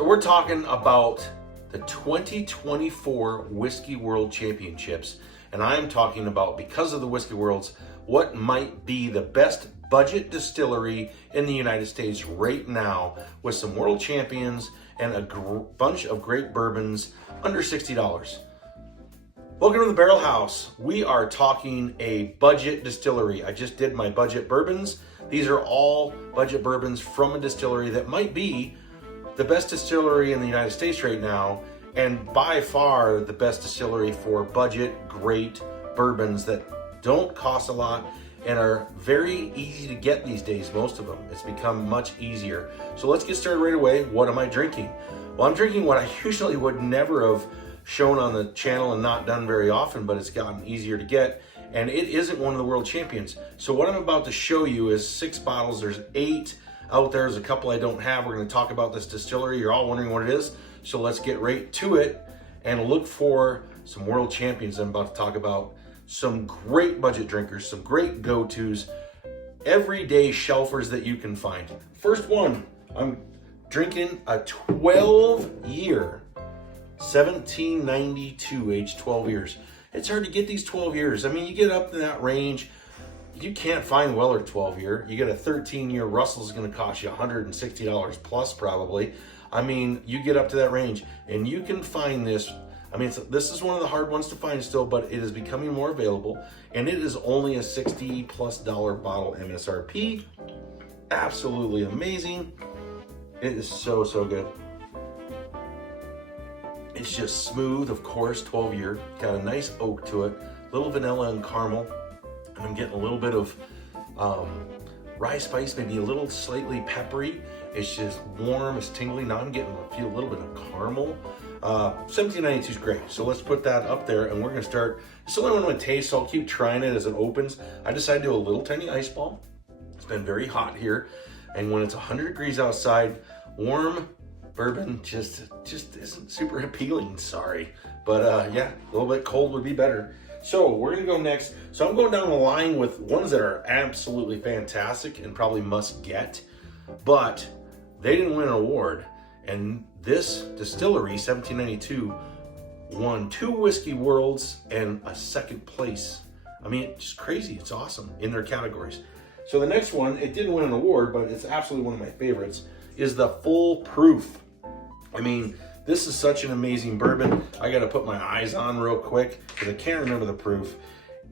So we're talking about the 2024 Whiskey World Championships. And I'm talking about, because of the Whiskey Worlds, what might be the best budget distillery in the United States right now, with some world champions and a bunch of great bourbons under $60. Welcome to the Barrel House. We are talking a budget distillery. I just did my budget bourbons. These are all budget bourbons from a distillery that might be the best distillery in the United States right now, and by far the best distillery for budget, great bourbons that don't cost a lot and are very easy to get these days, most of them. It's become much easier. So let's get started right away. What am I drinking? Well, I'm drinking what I usually would never have shown on the channel and not done very often, but it's gotten easier to get, and it isn't one of the world champions. So what I'm about to show you is 6 bottles. There's 8 out there. There's a couple I don't have. We're going to talk about this distillery. You're all wondering what it is. So let's get right to it and look for some world champions. I'm about to talk about some great budget drinkers, some great go-tos, everyday shelfers that you can find. First one, I'm drinking a 12-year 1792, age 12 years. It's hard to get these 12 years. I mean, you get up in that range, you can't find Weller 12-year. You get a 13-year Russell's going to cost you $160 plus probably. I mean, you get up to that range and you can find this. I mean, this is one of the hard ones to find still, but it is becoming more available, and it is only a $60+ bottle MSRP. Absolutely amazing. It is so, so good. It's just smooth, of course, 12-year. Got a nice oak to it, little vanilla and caramel. And I'm getting a little bit of rye spice, maybe a little slightly peppery. It's just warm, it's tingly. Now I'm getting feel a little bit of caramel. 1792 is great. So let's put that up there, and we're gonna start. It's the only one I'm gonna taste, so I'll keep trying it as it opens. I decided to do a little tiny ice ball. It's been very hot here, and when it's 100 degrees outside, warm bourbon just isn't super appealing, sorry. But yeah, a little bit cold would be better. So we're gonna go next. So I'm going down the line with ones that are absolutely fantastic and probably must get, but they didn't win an award. And this distillery, 1792, won 2 Whiskey Worlds and a 2nd place. I mean, it's just crazy. It's awesome in their categories. So the next one, it didn't win an award, but it's absolutely one of my favorites, is the Full Proof. I mean, this is such an amazing bourbon. I got to put my eyes on real quick because I can't remember the proof.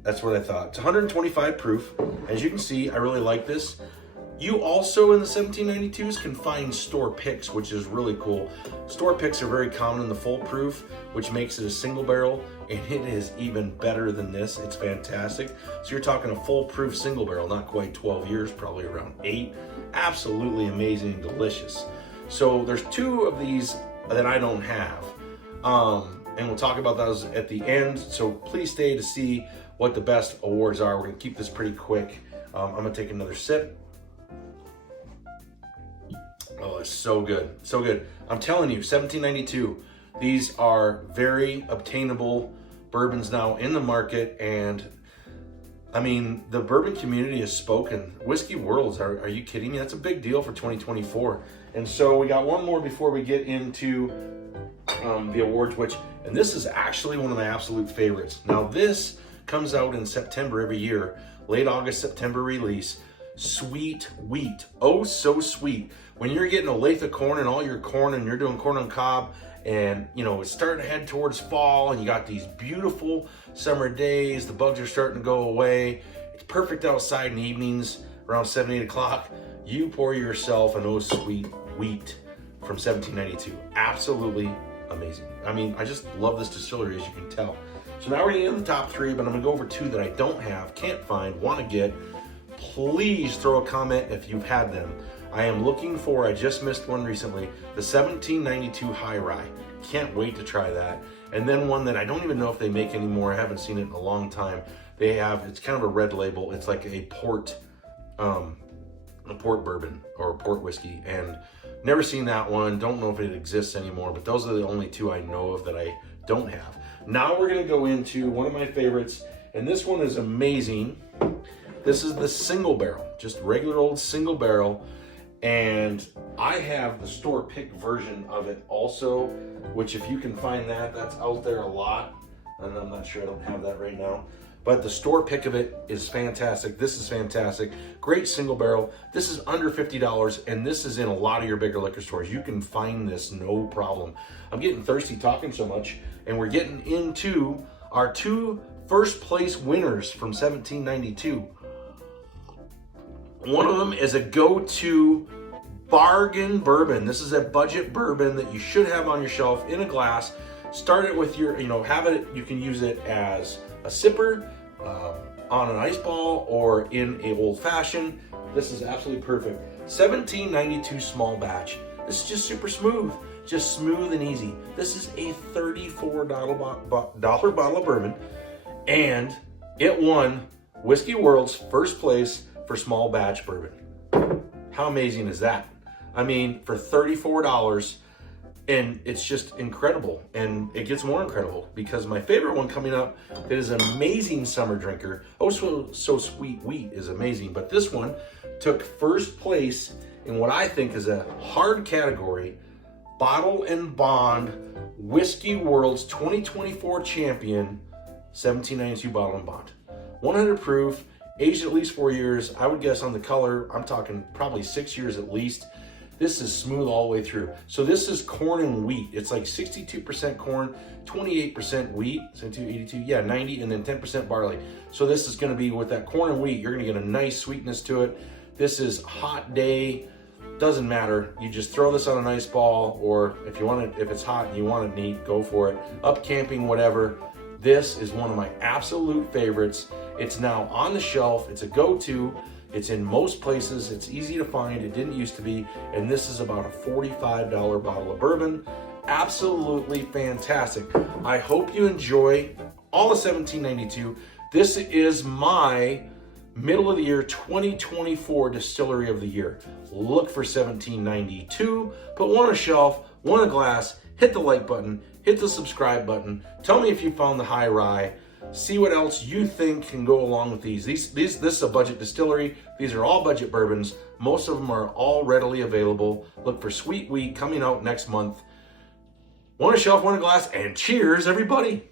That's what I thought. It's 125 proof. As you can see, I really like this. You also in the 1792s can find store picks, which is really cool. Store picks are very common in the Full Proof, which makes it a single barrel, and it is even better than this. It's fantastic. So you're talking a Full Proof single barrel, not quite 12 years, probably around 8. Absolutely amazing and delicious. So there's 2 of these that I don't have, and we'll talk about those at the end. So please stay to see what the best awards are. We're gonna keep this pretty quick. I'm gonna take another sip. Oh, it's so good, so good. I'm telling you, 1792, these are very obtainable bourbons now in the market, and I mean, the bourbon community has spoken. Whiskey Worlds, are you kidding me? That's a big deal for 2024. And so we got one more before we get into the awards, and this is actually one of my absolute favorites. Now this comes out in September every year, late August, September release. Sweet Wheat, oh so sweet. When you're getting a lathe of corn and all your corn, and you're doing corn on cob, and you know it's starting to head towards fall, and you got these beautiful summer days, the bugs are starting to go away, it's perfect outside in evenings around 7, 8 o'clock. You pour yourself an Oh Sweet Wheat from 1792. Absolutely amazing. I mean, I just love this distillery, as you can tell. So now we're gonna get in the top 3, but I'm gonna go over 2 that I don't have, can't find, want to get. Please throw a comment if you've had them. I am looking for, I just missed one recently, the 1792 High Rye. Can't wait to try that. And then one that I don't even know if they make anymore. I haven't seen it in a long time. They have, it's kind of a red label. It's like a port bourbon or a port whiskey, and never seen that one. Don't know if it exists anymore, but those are the only 2 I know of that I don't have. Now we're gonna go into one of my favorites, and this one is amazing. This is the single barrel, just regular old single barrel. And I have the store pick version of it also, which if you can find that, that's out there a lot. And I'm not sure, I don't have that right now. But the store pick of it is fantastic. This is fantastic. Great single barrel. This is under $50, and this is in a lot of your bigger liquor stores. You can find this no problem. I'm getting thirsty talking so much, and we're getting into our 2 first place winners from 1792. One of them is a go-to bargain bourbon. This is a budget bourbon that you should have on your shelf in a glass. Start it with your, have it, you can use it as a sipper, on an ice ball, or in a old fashioned. This is absolutely perfect. 1792 small batch. This is just super smooth, just smooth and easy. This is a $34 bottle of bourbon, and it won Whiskey World's first place for small batch bourbon. How amazing is that? I mean, for $34, and it's just incredible. And it gets more incredible because my favorite one coming up, that is an amazing summer drinker. Oh, so sweet wheat is amazing. But this one took first place in what I think is a hard category, Bottle and Bond Whiskey World's 2024 champion, 1792 Bottle and Bond. 100 proof, aged at least 4 years. I would guess on the color, I'm talking probably 6 years at least. This is smooth all the way through. So this is corn and wheat. It's like 62% corn, 28% wheat, 72, 82, yeah, 90, and then 10% barley. So this is gonna be with that corn and wheat, you're gonna get a nice sweetness to it. This is hot day, doesn't matter. You just throw this on an ice ball, or if you want it, if it's hot and you want it neat, go for it. Up camping, whatever. This is one of my absolute favorites. It's now on the shelf. It's a go-to. It's in most places. It's easy to find. It didn't used to be. And this is about a $45 bottle of bourbon. Absolutely fantastic. I hope you enjoy all of 1792. This is my middle of the year 2024 distillery of the year. Look for 1792. Put one on a shelf, one on a glass. Hit the like button. Hit the subscribe button. Tell me if you found the high rye. See what else you think can go along with these. This is a budget distillery. These are all budget bourbons. Most of them are all readily available. Look for Sweet Wheat coming out next month. One on a shelf, one on a glass, and cheers, everybody.